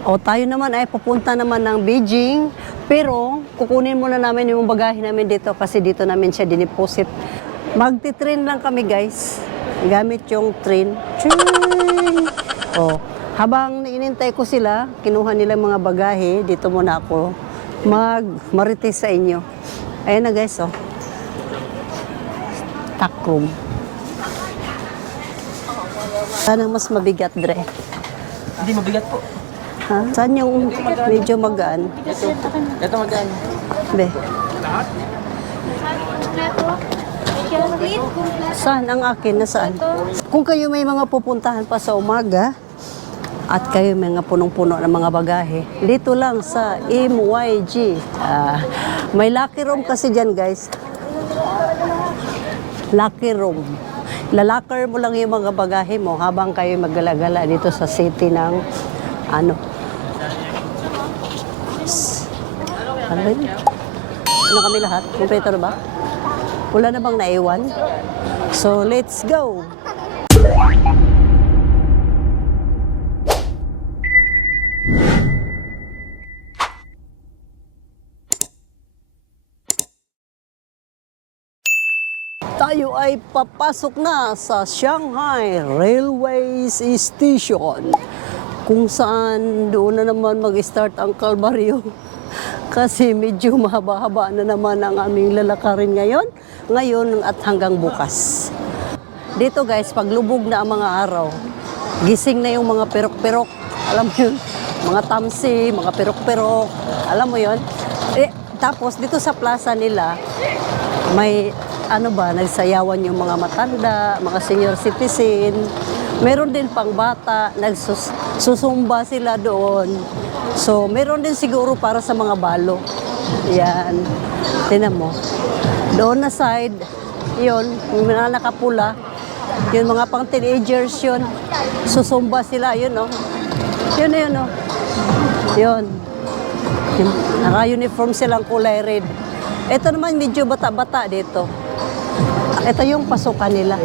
O tayo naman ay pupunta naman ng Beijing, pero kukunin muna namin yung bagahe namin dito kasi dito namin siya diniposit. Magti-train lang kami guys, gamit yung train. Ching! O, habang inintay ko sila, kinuha nila mga bagahe, dito muna ako marites sa inyo. Ayan na guys, oh. Stock room. Saan ang mas mabigat, Dre? Hindi mabigat po. Ha? Saan yung medyo magaan? Ito magaan. Be. Saan ang akin? Nasaan? Kung kayo may mga pupuntahan pa sa umaga at kayo may mga punong-puno ng mga bagahe, dito lang sa MYG. May lucky room kasi dyan guys. Lucky room. Lalakar mo lang yung mga bagahe mo habang kayo maggala-gala dito sa city ng ano ba yun? Ano kami lahat? Kompleto na ba? Wala na bang naiwan? So, let's go! Tayo ay papasok na sa Shanghai Railway Station kung saan doon na naman mag-start ang kalbaryo kasi medyo mahaba-haba na naman ang aming lalakarin ngayon at hanggang bukas. Dito guys, paglubog na ang mga araw, gising na yung mga perok-perok, alam mo yun, mga tamsi, mga perok-perok, alam mo yun. Tapos dito sa plaza nila, may nagsayawan yung mga matanda, mga senior citizen. Meron din pang bata, nagsusumba sila doon. So, meron din siguro para sa mga balo. Yan. Tinan mo. Doon na side, yun, yung mga nakapula, yun mga pang teenagers yun. Susumba sila, yun o. Yun na yun o. Yun. Naka-uniform silang kulay red. Ito naman medyo bata-bata dito. Ito yung pasukan nila.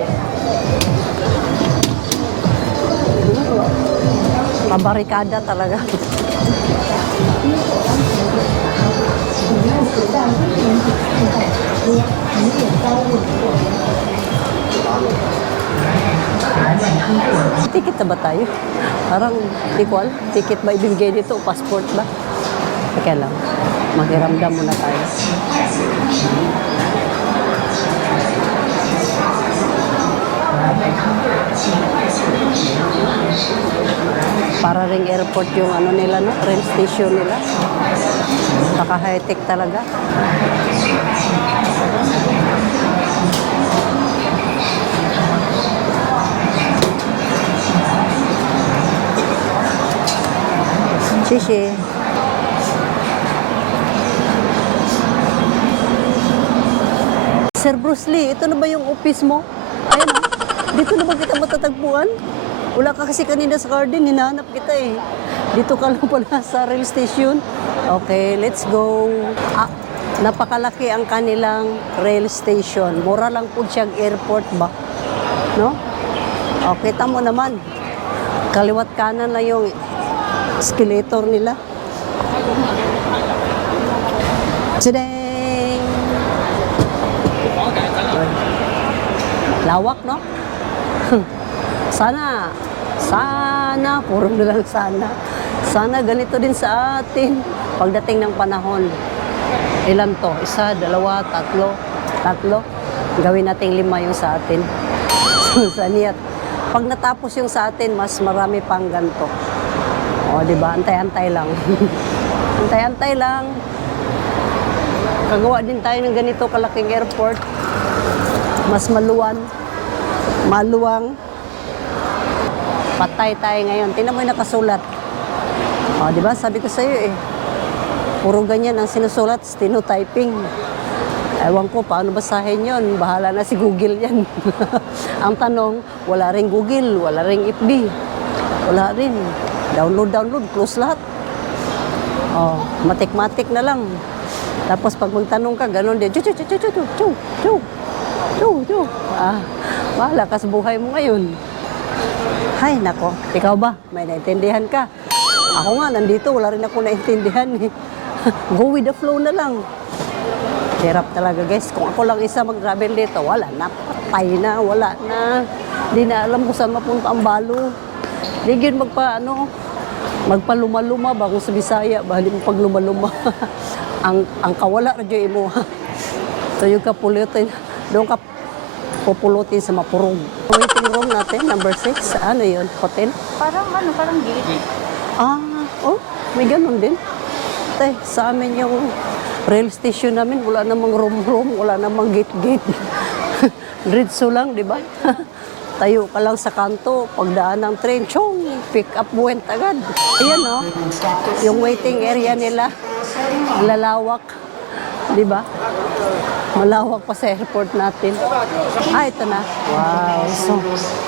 Mabarikada talaga. Ticket na ba tayo? Parang, di ko alam. Ticket ba ibigay dito? Passport ba? Teka lang. Maghiramdam muna tayo. Para ring airport yung ano nila, no? Train station nila. Naka-high-tech talaga. Shishi. Sir Bruce Lee, ito na ba yung office mo? Ayun o. Dito na ba kita matatagpuan? Wala ka kasi kanina sa garden, hinahanap kita eh. Dito ka lang pala sa rail station. Okay, let's go. Napakalaki ang kanilang rail station. Mura lang po siyang airport ba? No? Okay, tamo naman. Kaliwat kanan lang yung escalator nila. Tadang! Lawak, no? Sana, puro na lang sana. Sana ganito din sa atin pagdating ng panahon. Ilan to? Isa, dalawa, tatlo. Gawin nating 5 yung sa atin. So, saniyat. Pag natapos yung sa atin, mas marami pang ganito. O, di ba? Antay-antay lang. Antay-antay lang. Kagawa din tayo ng ganito kalaking airport. Mas maluwang. Patay tayo ngayon. Tingnan mo yung nakasulat. O, di ba? Sabi ko sa'yo eh. Puro ganyan ang sinusulat, stenotyping. Ewan ko, paano basahin yun? Bahala na si Google yan. Ang tanong, wala ring Google, wala ring FB. Wala rin. Download, close lahat. O, matik-matik na lang. Tapos pag magtanong ka, gano'n din. Bahala ka sa buhay mo ngayon. Hay, nako. Ikaw ba? May naintindihan ka? Ako nga, nandito, wala rin ako naintindihan eh. Go with the flow na lang. Hirap talaga guys. Kung ako lang isa mag-travel dito, wala na. Patay na, wala na. Hindi na alam kung saan mapunta ang balo. Hindi yun magpaluma-luma ba kung sa Bisaya, bahali mo pagluma-luma. ang kawala radyo imo. So yung kapulitin, doon ka pupulutin sa Mapurog. Waiting room natin, number 6. Ano yun? Hotel? Parang gate. Oh, may ganun din. Sa amin yung rail station namin, wala namang room-room, wala namang gate-gate. Diretso lang, di ba? Tayo ka lang sa kanto, pagdaan ng train, chong, pick up went agad. Ayan oh, yung waiting area nila, lalawak, di ba? Malawak pa sa airport natin. Ito na. Wow. So,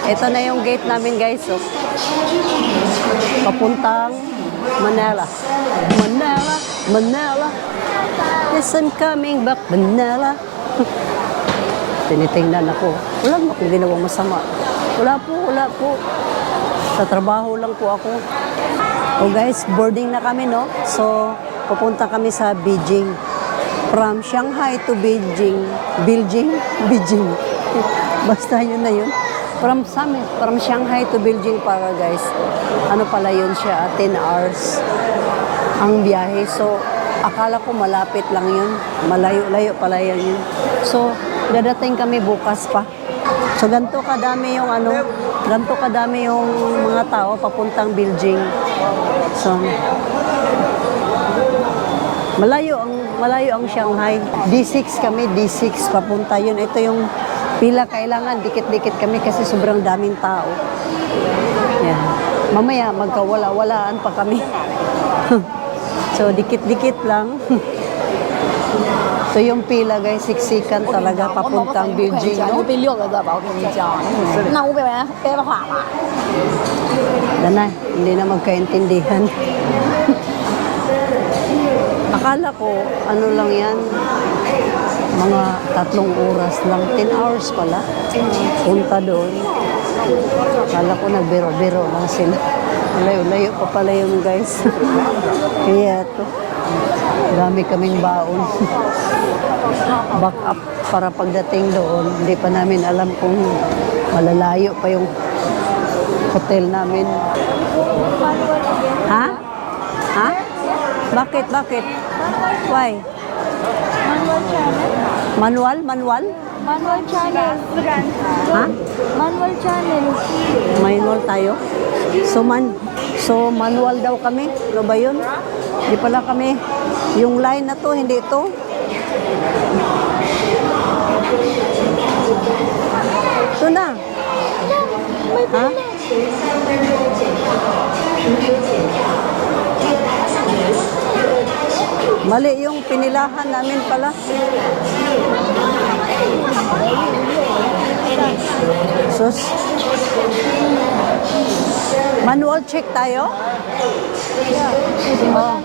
ito na yung gate namin guys. So, papuntang Manila. Manila. Yes, I'm coming back, Manila. Tinitingnan ako. Wala mo akong ginawang masama. Wala po. Sa trabaho lang po ako. Oh guys, boarding na kami, no? So, pupunta kami sa Beijing. From Shanghai to Beijing. Beijing. Basta yun na yun. From Shanghai to Beijing para guys. Ano pala yun siya? 10 hours ang biyahe. So, akala ko malapit lang yun. Malayo-layo pala yun. So, dadating kami bukas pa. So, ganito kadami yung mga tao papuntang Beijing. So, malayo ang Shanghai. D6 kami, D6 papunta yun. Ito yung pila kailangan, dikit-dikit kami kasi sobrang daming tao. Yan. Mamaya magkawala-walaan pa kami. So dikit-dikit lang. So yung pila guys, siksikan talaga papuntang Beijing, no? 6个的吧，我跟你讲。那500元背的话吧。 Danay, hindi na magkaintindihan. Akala ko, ano lang yan, mga 3 oras lang, 10 hours pala. Punta doon. Akala ko nagbiro-biro lang sila. Layo-layo pa pala yun guys. Kaya ito, dami kaming baon. Back up para pagdating doon, hindi pa namin alam kung malalayo pa yung hotel namin. Ha? Ha? Bakit? Why? Manual? Manual channel. Ha? Manual channel. Manual tayo? So manual daw kami? Ano ba yun? Hindi pala kami. Yung line na to, hindi ito. Ito na. Ha? Mali yung pinilahan namin pala. Sus. Manual check tayo? Oh.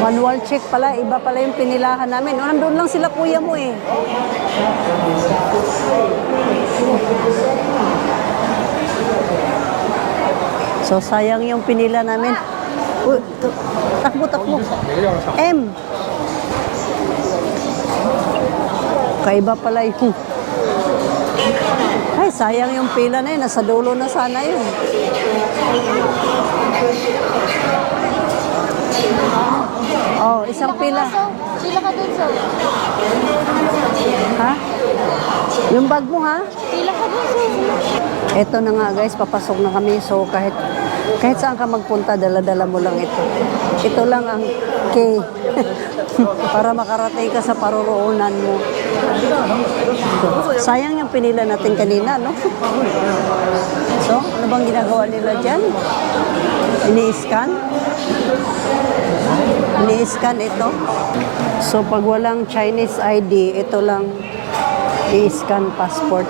Manual check pala. Iba pala yung pinilahan namin. O, nandun lang sila kuya mo eh. So, sayang yung pinila namin. Uy, takbo. M. Kaiba pala yung... Ay, sayang yung pila na yun. Nasa dulo na sana yun. Oh, isang pila. Pila ka dun, so. Ha? Yung bag mo, ha? Pila ka dun, so. Ito na nga guys, papasok na kami. So kahit saan ka magpunta, dala-dala mo lang ito. Ito lang ang K. Para makarating ka sa paroroonan mo. Sayang yung pinila natin kanina, no? So, ano bang ginagawa nila dyan? Ini-scan? Ini-scan ito. So, pag walang Chinese ID, ito lang i-scan passport.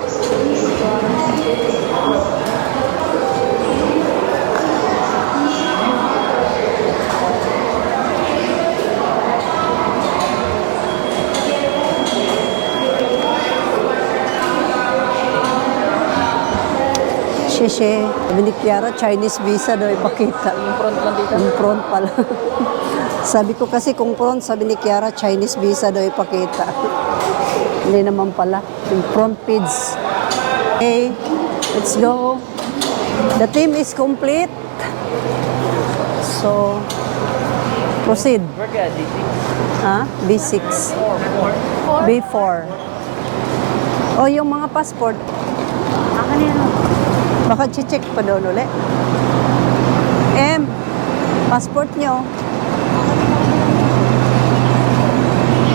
Sheshe, sabi ni Kiara, Chinese visa daw ipakita. Yung front lang dito. Yung front pala. Sabi ko kasi kung front, sabi ni Kiara, Chinese visa daw ipakita. Hindi naman pala. Yung front page. Okay, let's go. The team is complete. So, proceed. We're good, DC. Ha? B6. B4. O, yung mga passport. Akin na yan. Baka check pa doon ulit. Passport nyo.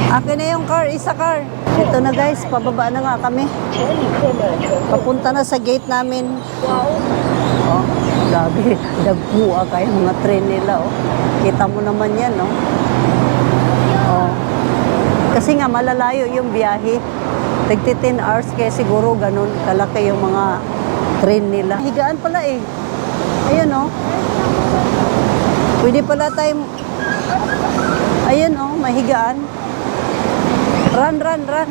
Akin na yung car, isa car. Ito na guys, pababa na nga kami. Papunta na sa gate namin. Oh, grabe. Dagbuha kayo mga train nila. Oh. Kita mo naman yan, no? Oh. Kasi nga malalayo yung biyahe. Tagti 10 hours kaya siguro ganun kalaki yung mga train nila. Higaan pala eh. Ayun, oh. Pwede pala tayo. Ayun, oh, mahigaan. Run, run, run.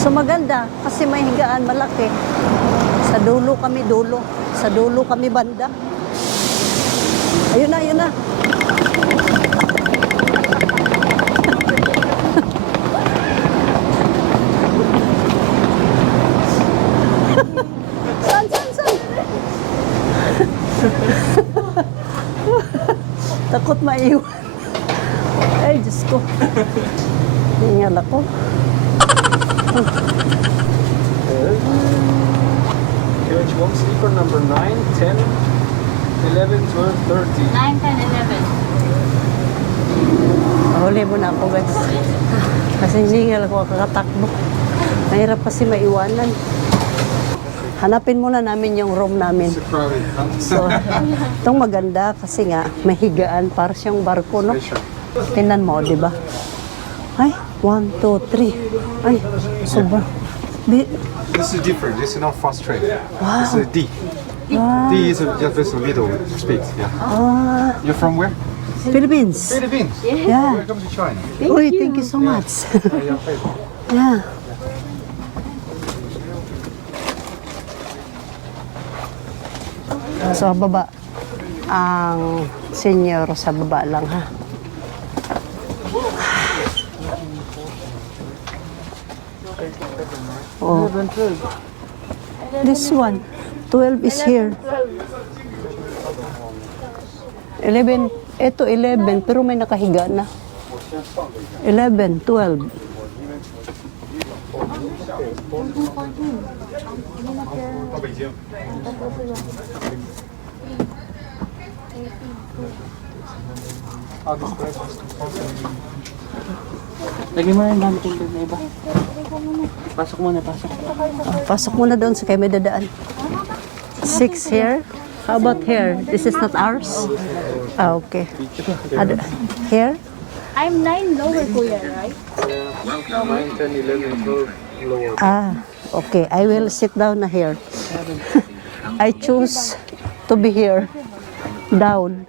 So maganda kasi may higaan malaki. Sa dulo kami dulo. Sa dulo kami banda. Ayun na, ayun na. San, san, san? Takot maiwan. Ay, Diyos ko. Hingal ako. QH1 sleeper number 9, 10, 11, 12, 13. 9, 10, 11. Huli mo na ako, guys. Kasi hingal ako kakatakbo. Mahirap kasi maiwanan. Hanapin muna namin yung room namin. It's crowded. So, itong maganda kasi nga, may higaan. Para siyang barko, no? Tingnan mo, di ba? Ay, 1, 2, 3. Ay, sobra. This is different. This is not fast train. Wow. This is D. Ah, D is just a little speed. Yeah. ah, You're from where? Philippines. Philippines. Yeah. Welcome to China. Uy, thank you so much. Your favorite. Yeah. So, baba. Ang senior sa baba lang, ha? Oh. This one. 12 is here. 11. Ito 11, pero may nakahiga na. 11, 12. Lagyan mo na yung gamit yung bag na iba. Pasok muna, pasok. Pasok muna doon sa kay may dadaan. 6 here. How about here? This is not ours? Ah, okay. Here? I'm 9 lower, kuya, right? 9, 10, 11, 12, lower. Ah, okay. I will sit down na here. I choose to be here. Down.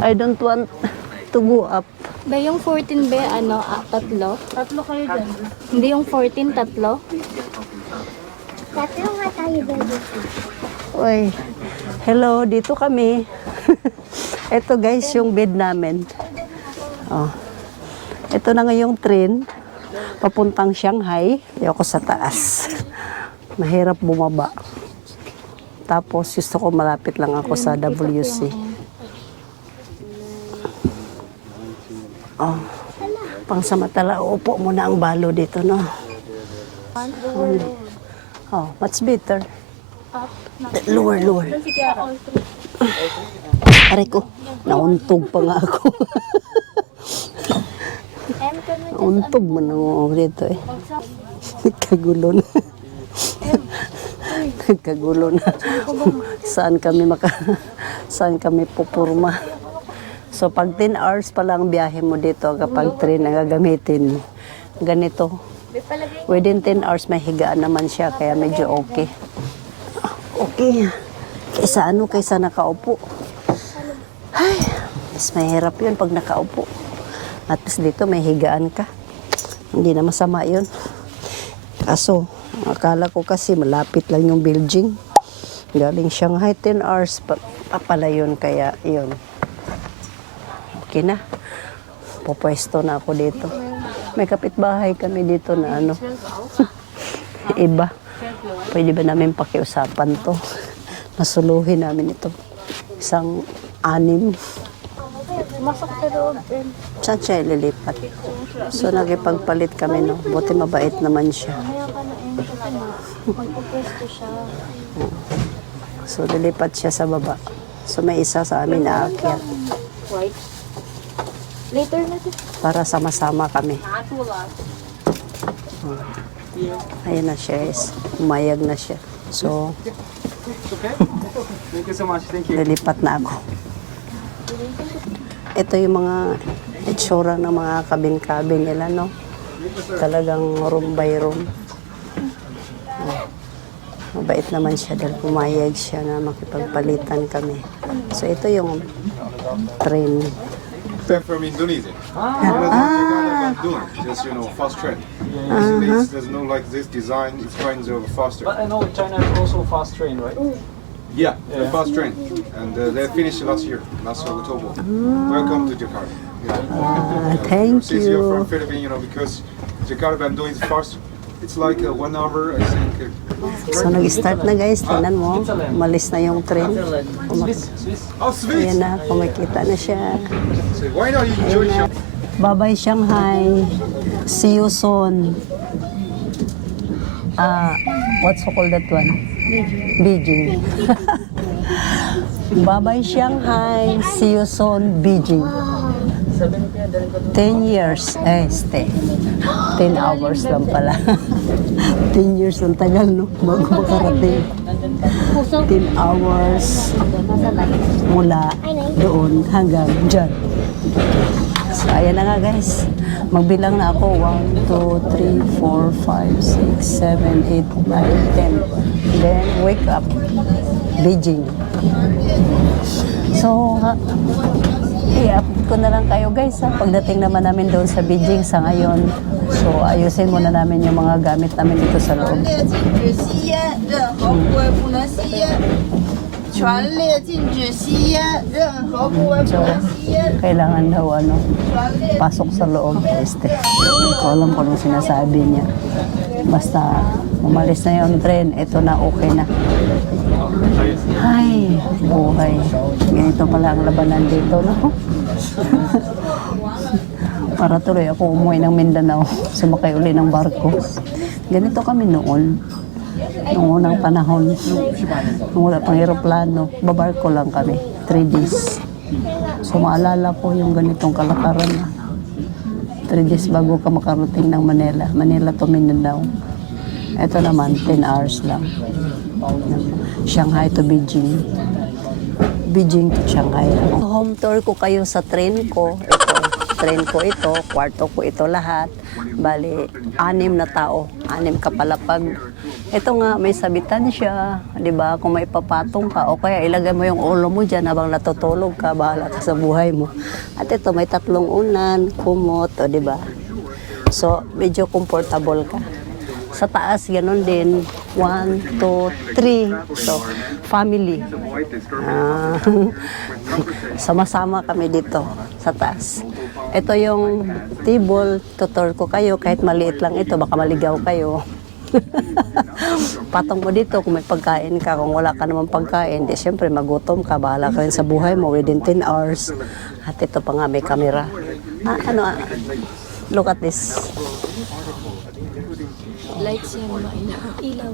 I don't want to go up. Ba yung 14 ba, tatlo? Tatlo kayo dyan. Hindi yung 14, tatlo? Tatlo nga tayo dyan. Uy. Hello, dito kami. Ito guys, yung bed namin. Oh. Ito na nga yung train. Papuntang Shanghai. Ayoko sa taas. Mahirap bumaba. Tapos gusto ko malapit lang ako sa WC. Oh. Pangsamantala, upo muna ang balo dito, no? Oh, much better. Lower, lower. Aray ko, nauntog pa nga ako. Nauntog man ako dito eh. Nagkagulo na. Nagkagulo na. Saan kami pupurma? So pag 10 hours pa lang biyahe mo dito kapag train na gagamitin mo. Ganito. Within 10 hours may higaan naman siya kaya medyo okay. Okay. Kaysa nakaupo. Ay, Mas mahirap yun pag nakaupo. At least dito may higaan ka. Hindi na masama yun. Kaso, akala ko kasi malapit lang yung Beijing. Galing Shanghai, 10 hours pa pala yun. Kaya yun. Okay na. Pupwesto na ako dito. May kapitbahay kami dito na ano. Iba. Pwede ba namin pakiusapan to? Nasuluhin namin ito. Isang 6. Masok sa loob din. Saan siya ililipat? So nagipagpalit kami, no? Buti mabait naman siya. Kaya ka na magpupwesto siya. So lilipat siya sa baba. So may isa sa amin na aakyat. White. Later na siya. Para sama-sama kami. Ayun na siya, guys. Umayag na siya. So, Thank you so much. Thank you. lilipat na ako. Ito yung mga itsura ng mga cabin-cabin nila, no? Talagang room by room. Mabait naman siya dahil pumayag siya na makipagpalitan kami. So, ito yung train. They're from Indonesia. Just, fast train. There's no like this design, it's trains are faster. But I know China is also fast train, right? Yeah, the fast train. And they finished last October. Welcome to Jakarta. Thank Since you're from you. Philippines, because Jakarta Bandung is fast. It's like 1 hour, I think. So, nag-start na, guys. Tingnan mo. Umalis na yung train. Swiss. Oh, sweet! Ayan na. Kumikita na siya. So why not you enjoy Ayan na. Bye-bye, Shanghai. See you soon. What's called that one? Beijing. Bye-bye, Shanghai. See you soon, Beijing. 10 years. Stay. 10 hours lang pala. 10 years ang tagal, no? Bago makarating. 10 hours mula doon hanggang dyan. So, ayan na nga, guys. Magbilang na ako. 1, 2, 3, 4, 5, 6, 7, 8, 9, 10. Then, wake up. Beijing. So, i-update ko na lang kayo, guys, ha? Pagdating naman namin doon sa Beijing sa ngayon. So, ayusin muna namin yung mga gamit namin dito sa loob. 全列禁止吸烟，任何部位不 So, 能吸烟。 kailangan daw, pasok sa loob. Hindi ko alam kung anong sinasabi niya. Basta, umalis na yung train, ito na, okay na. Ay, buhay. Ganito pala ang labanan dito, no? Para tuloy ako umuwi ng Mindanao, sumakay uli ng barko. Ganito kami noon. Noong unang panahon, nung wala pang aeroplano, babarko lang kami, 3 days. So maalala ko yung ganitong kalakaran na 3 days bago ka makarating ng Manila. Manila to Mindanao. Ito naman, 10 hours lang. Shanghai to Beijing. Beijing to Shanghai. Home tour ko kayo sa train ko. Train ko ito, kwarto ko ito lahat. Bali, 6 na tao. 6 kapalapag. Ito nga, may sabitan siya. Diba? Kung may papatong ka, o kaya ilagay mo yung ulo mo dyan habang natutulog ka, bahala ka sa buhay mo. At ito, may 3 unan, kumot, o diba? So, medyo comfortable ka. Sa taas, ganun din. 1, 2, 3. So, family. Sama-sama kami dito sa taas. Ito yung table. Tutor ko kayo. Kahit maliit lang ito, baka maligaw kayo. Patong mo dito kung may pagkain ka. Kung wala ka naman pagkain, di syempre magutom ka. Bahala ka rin sa buhay mo within 10 hours. At ito pa nga, may camera. Look at this. Lights yan, ilaw.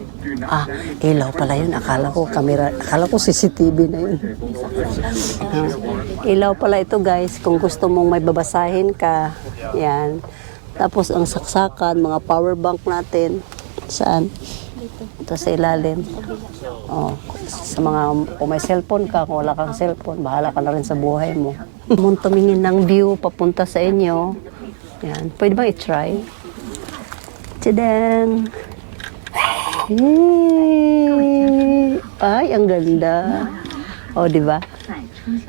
Ilaw pala yun. Akala ko camera, akala ko CCTV na yun. Ilaw pala ito, guys. Kung gusto mong may babasahin ka, yan. Tapos ang saksakan, mga power bank natin. Saan? Ito sa ilalim. Sa mga, kung may cellphone ka, kung wala kang cellphone, bahala ka na rin sa buhay mo. Kung tumingin ng view papunta sa inyo, yan. Pwede ba i-try? Tadang! Ay, ang ganda. O, di ba?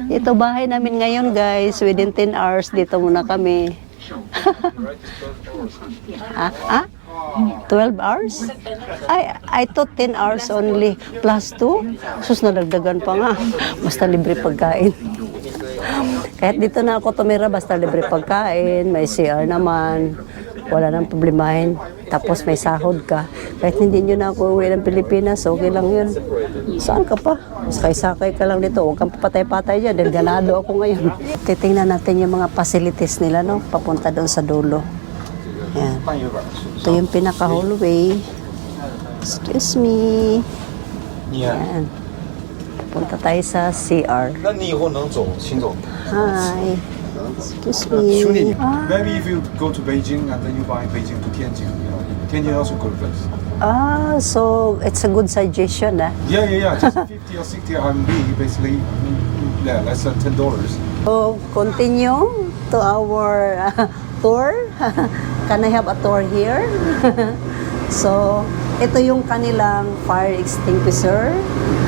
Ito bahay namin ngayon guys. Within 10 hours dito muna kami. ah? 12 hours? I thought 10 hours only. Plus 2? Sus, nadagdagan pa nga. Basta libre pagkain. Kahit dito na ako tumira, basta libre pagkain, may CR naman, wala nang problemahin. Tapos may sahod ka. Kahit hindi nyo na ako uwi ng Pilipinas, okay lang yun. Saan ka pa? Sakay-sakay ka lang dito. Huwag kang papatay-patay dyan dahil ganado ako ngayon. Titingnan natin yung mga facilities nila, no? Papunta doon sa dulo. Yan. Ito yung pinaka-hallway. Excuse me. Yan. Punta tayo sa CR. 那你以后能走行走 Hi. Excuse 兄弟 me. Ah, maybe if you go to Beijing and then you buy Beijing to Tianjin, you know, Tianjin also good place. so it's a good suggestion, ah. Yeah. Just 50 or 60 RMB, basically, yeah, less than $10. So, continue to our tour. Can I have a tour here? So, ito yung kanilang fire extinguisher.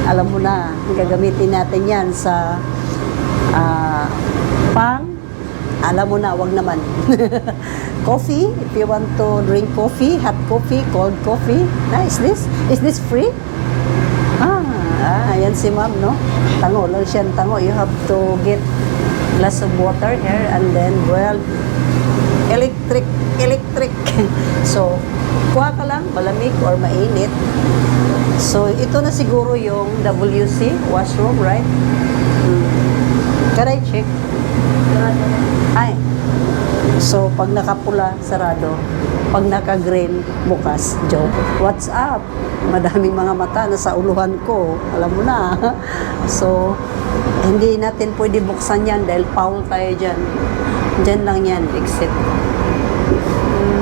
Alam mo na, gagamitin natin yan sa alam mo na, wag naman. Coffee, if you want to drink coffee, hot coffee, cold coffee. Is this free? Ayan si ma'am, no? Tango lang siya, tango. You have to get glass of water here and then, well, electric. So, kuha ka lang, malamig or mainit. So, ito na siguro yung WC, washroom, right? Can I check? Ay. So, pag nakapula, sarado. Pag naka-green, bukas. Joke. What's up? Madaming mga mata na sa uluhan ko. Alam mo na. So, hindi natin pwede buksan yan dahil foul tayo dyan. Dyan lang yan, exit.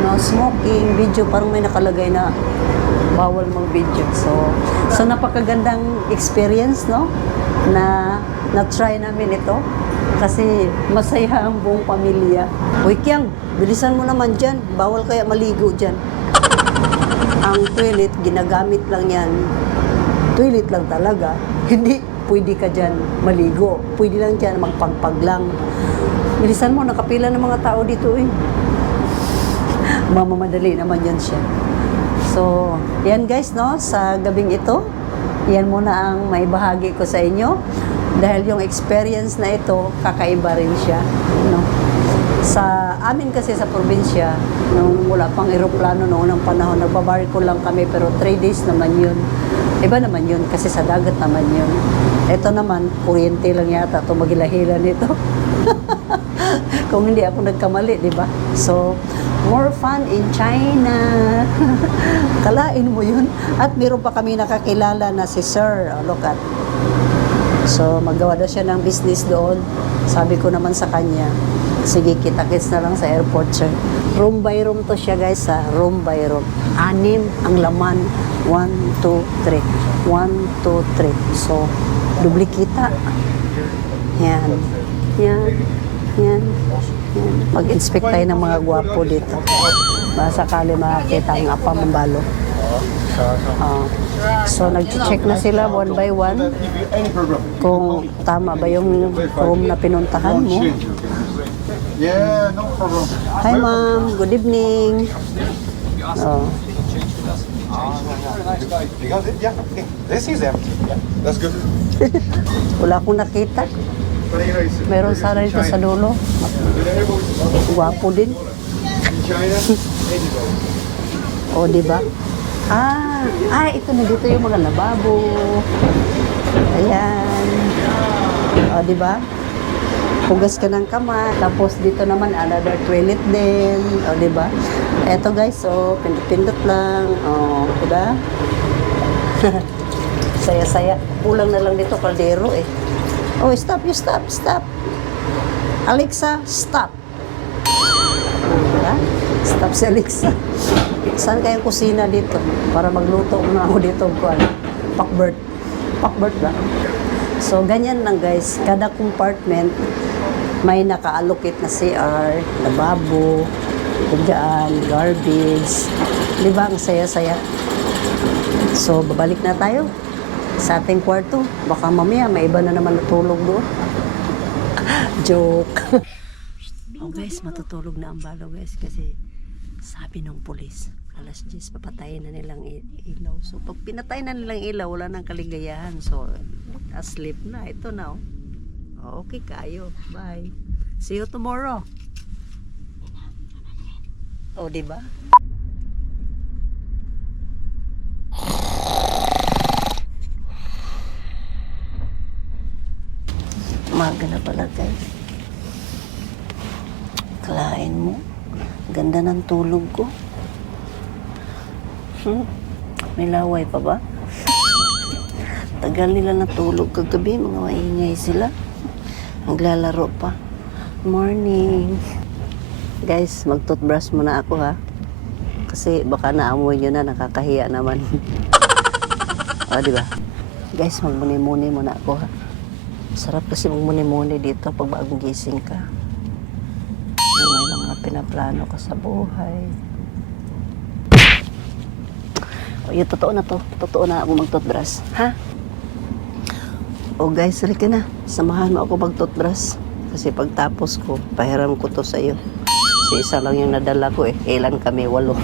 No smoking, video, parang may nakalagay na bawal mag-video. So napakagandang experience, no? Na-try namin ito. Kasi masaya ang buong pamilya. Uy, Kyang, bilisan mo naman dyan. Bawal kaya maligo dyan. Ang toilet, ginagamit lang yan. Toilet lang talaga. Hindi pwede ka dyan maligo. Pwede lang dyan magpagpag lang. Bilisan mo, nakapila ng mga tao dito eh. Mamamadali naman yan siya. So, yan guys, no? Sa gabing ito, yan muna ang may bahagi ko sa inyo. Dahil yung experience na ito, kakaiba rin siya. No? Sa amin kasi sa probinsya, nung wala pang eroplano noong unang panahon, nagbabarko lang kami, pero 3 days naman yun. Iba naman yun, kasi sa dagat naman yun. Ito naman, kuryente lang yata, ito magilahila nito. Kung hindi ako nagkamali, di ba? So, more fun in China. Kalain mo yun. At meron pa kami nakakilala na si Sir. Oh, look at. So, magawa daw siya ng business doon. Sabi ko naman sa kanya, sige, kita-kits na lang sa airport, sir. Room by room to siya, guys, ha? Room by room. 6 ang laman. 1, 2, 3. 1, 2, 3. So, dubli kita. Yan. Yan. Yan. Yan. Pag-inspect tayo ng mga gwapo dito. Masakali makakita ang apamambalo. So, nag-check na sila one by one kung tama ba yung room na pinuntahan mo. Yeah, no problem. Hi, ma'am. Good evening. Oh. Because yeah, okay. This is empty. Yeah, that's good. Wala akong nakita. But you know, it's Meron sana dito sa dulo. Gwapo din. in China, anybody. O, di ba? Ito na dito yung mga lababo. Ayan. O, di ba? Hugas ka ng kamay. Tapos dito naman, another toilet din. O, di ba? Eto guys, so, pindot-pindot lang. O, di ba? Saya-saya. Kulang na lang dito, kaldero eh. Oh, stop, you stop, stop. Alexa, stop. Diba? Stop si Alexa. Saan kayang kusina dito? Para magluto na ako dito. Pakbert. Pakbert ba? So, ganyan lang guys. Kada compartment, may naka-allocate na CR, lababo, dyan, garbage. Diba? Ang saya-saya. So, babalik na tayo. sa ating kwarto. Baka mamaya may iba na naman natulog doon. Joke. Oh guys, matutulog na ang balo guys kasi sabi ng pulis, alas 10 papatayin na nilang ilaw. So pag pinatay na nilang ilaw, wala nang kaligayahan. So asleep na. Ito na oh. Okay kayo. Bye. See you tomorrow. Oh, di ba? Umaga na pala guys. Kalain mo. Ganda ng tulog ko. May laway pa ba? Tagal nila natulog kagabi. Mga maingay sila. Naglalaro pa. Morning. Guys, mag-toothbrush muna ako ha. Kasi baka naamoy nyo na. Nakakahiya naman. O, diba? Guys, magmuni-muni muna ako ha. Sarap kasi magmuni-muni dito pag bagong gising ka. May mga pinaplano ka sa buhay. O, yun, totoo na to. Totoo na ako mag-toothbrush. Ha? O guys, halika na. Samahan mo ako mag-toothbrush. Kasi pagtapos ko, pahiram ko to sa iyo. Kasi isa lang yung nadala ko eh. Ilan kami? 8.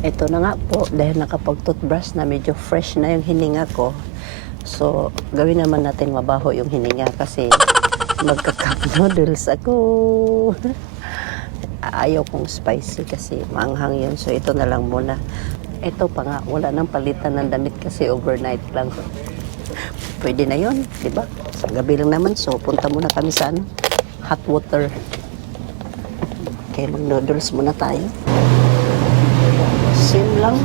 Ito na nga po, dahil nakapag-toothbrush na medyo fresh na yung hininga ko. So, gawin naman natin mabaho yung hininga kasi magka-cup noodles ako. Ayaw kong spicy kasi maanghang yun. So, ito na lang muna. Ito pa nga, wala nang palitan ng damit kasi overnight lang. Pwede na yun, di ba? Sa gabi lang naman. So, punta muna kami sa hot water. Okay, mag-noodles muna tayo. Same lang.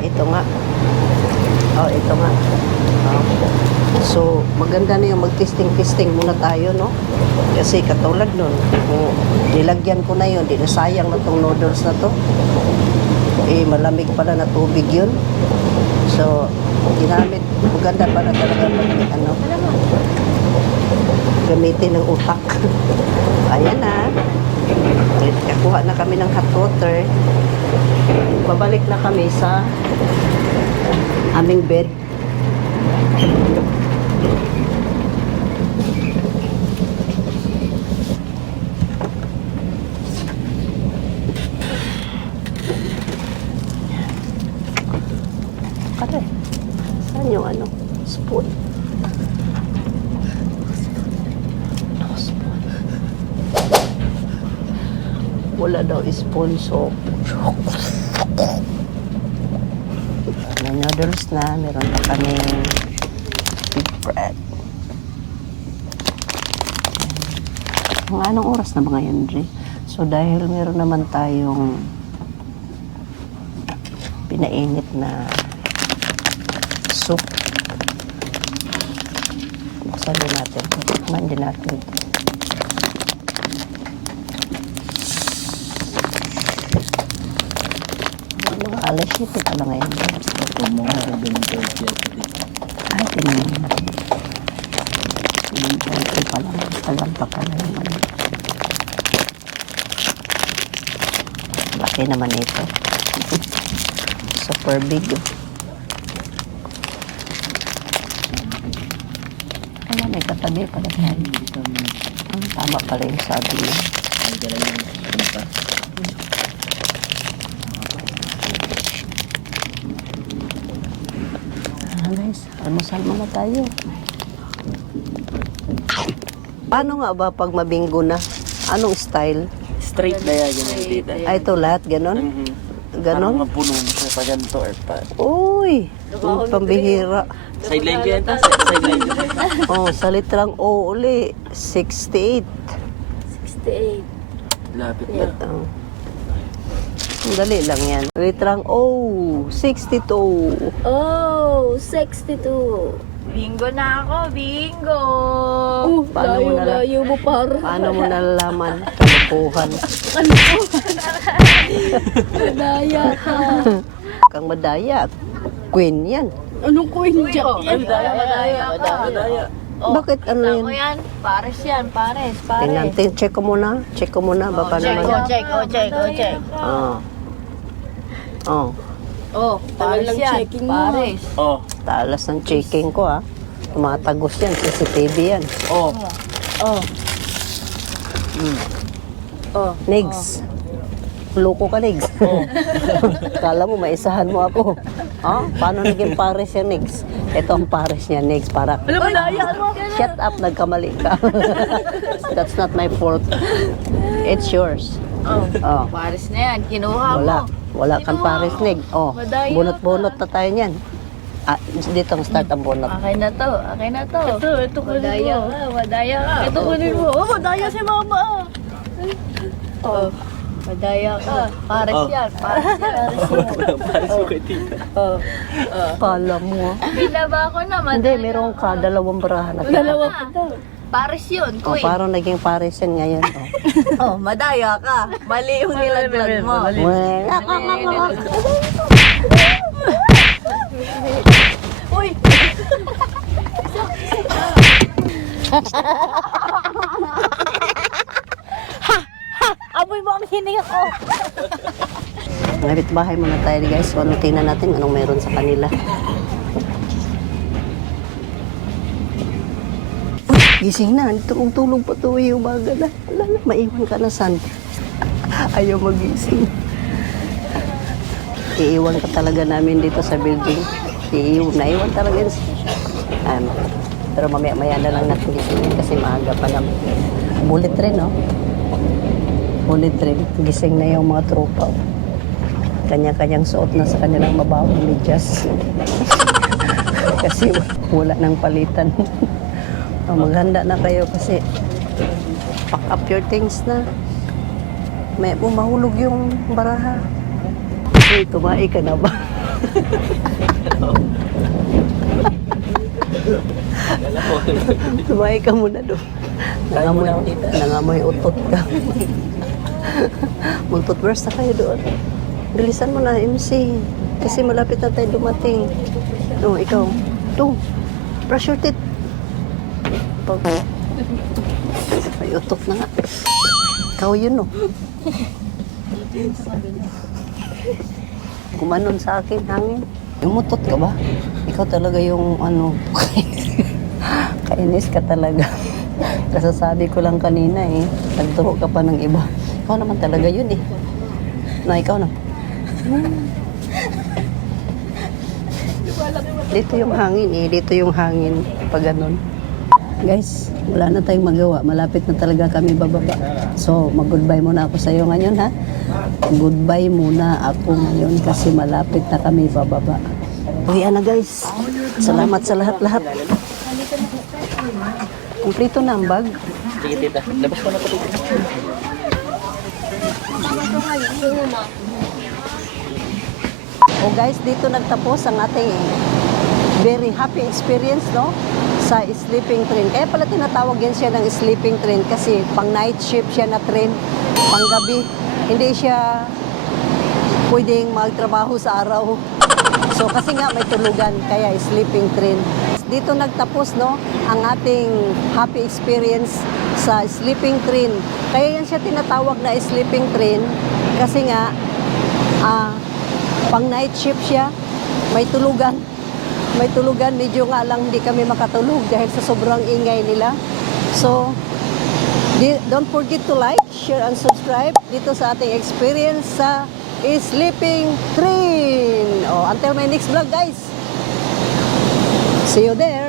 Ito nga. Ito nga. So, maganda na yung mag-testing muna tayo, no? Kasi katulad nun, kung nilagyan ko na yun, di na sayang na tong noodles na to. Eh, malamig pala na tubig yun. So, ginamit, maganda pa na talaga gamitin ng utak. Ayan na. Kakuha na kami ng hot water. Babalik na kami sa aming bed. Kare, saan yung spoon? Spoon. Wala daw spoon, so may noodles na, meron pa kaming big bread. Mga anong oras na ba ngayon, Dre? So dahil meron naman tayong pinainit na soup, buksan din natin. Tikman din natin. Mga alas 7 pa lang ngayon. Ay, tinignan natin. Ito pa lang. Talang pa pala yung laki naman ito. Super big. Ay, may katabi pala tayo. Tama pala yung sabi niya. Guys, almusal muna tayo. Paano nga ba pag mabinggo na? Anong style? Straight diagonal dito. Ay, ito lahat, ganon? Parang Ganon? mapuno mo siya pa ganito or pa. Uy! Pambihira. Sideline ko yan ta. Sideline ko. Oh, sa litrang O uli. 68. 68. Lapit na. Oh. Ang dali lang yan. Litrang O. 62. Oh, 62. Bingo na ako, bingo! Layo mo par. Paano mo nalalaman? Kalukuhan. Madaya ka. Kang madaya. Queen yan. Anong coin dyan? Madaya. Bakit ano Ako yan? yan. Pares yan. Pares. Tingnan, check ko muna. Check ko muna. Baka naman. check. Oh. Oh. Oh, pares yan. Pares. Oh. Talas ng checking ko ah. Tumatagos yan. CCTV yan. Oh. Oh. Oh. Negs. Loko ka, Negs. Kala mo, maisahan mo ako. Ah, paano naging pares yan, Negs? Ito ang pares niya, Negs. Para... Shut up, nagkamali ka. That's not my fault. It's yours. Oh. Oh. Pares na yan. Kinuha mo. Wala. Wala kang pares, Neg. Oh, Madaya bunot-bunot na tayo niyan. Ah, dito ang start ang bunot. Akin na to. Akin na to. Ito kunin mo. Madaya ka. Ito kunin mo. Oh, madaya si mama. Oh. Madaya ka. Pares yan. Pares yan. Pares ko kay tita. Oh. Kala mo. Binaba ko na. Hindi, meron ka dalawang barahan na. pa daw. Pares yun. Oh, Kuy. parang naging pares yan ngayon. Oh. Oh, madaya ka. Mali yung nilaglag mo. Well, Uy! Amoy mo ang hininga ko. ngabit bahay muna tayo guys. So, ano, tingnan natin anong meron sa kanila. Uy, gising na. Tulog pa to yung umaga na. Alala, maiwan ka na san. Ayaw magising. Iiwan ka talaga namin dito sa building. Naiwan talaga yun. Pero mamaya na lang natin gisingin kasi maaga pa naman. Bullet train, no? Bullet train. Gising na yung mga tropa. Kanya-kanyang suot na sa kanilang mabawang medyas. Kasi wala nang palitan. Maghanda na kayo kasi pack up your things na. May mahulog yung baraha. Uy, kumain ka na ba? Kumain ka muna doon. Nangamoy utot ka. Mag-toothbrush na kayo doon. Bilisan mo na, MC. Kasi malapit na tayo dumating. No, ikaw. Ito. Brush your teeth. Ay, utot na nga. Ikaw yun, no? Gumanon sa akin, hangin. Umutot ka ba? Ikaw talaga yung ano, kainis ka talaga. Kasasabi ko lang kanina eh, nagturo ka pa ng iba. Ikaw naman talaga yun eh. Na, ikaw na. Dito yung hangin eh, dito yung hangin pag ganun. Guys, wala na tayong magawa. Malapit na talaga kami bababa. So, mag-goodbye muna ako sa iyo ngayon, ha? Goodbye muna ako ngayon kasi malapit na kami bababa. Uy, na guys. Salamat sa lahat-lahat. Kumplito na ang bag. Sige tita, labas ko na po tita. O guys, dito nagtapos ang ating very happy experience, no? Sa sleeping train. Kaya pala tinatawag yan siya ng sleeping train kasi pang night shift siya na train, pang gabi. Hindi siya pwedeng magtrabaho sa araw. So kasi nga may tulugan, kaya sleeping train. Dito nagtapos, no, ang ating happy experience sa sleeping train. Kaya yan siya tinatawag na sleeping train kasi nga pang night shift siya, may tulugan. May tulugan, medyo nga lang hindi kami makatulog dahil sa sobrang ingay nila. So, don't forget to like, share, and subscribe dito sa ating experience sa sleeping train. Oh, until my next vlog, guys. See you there.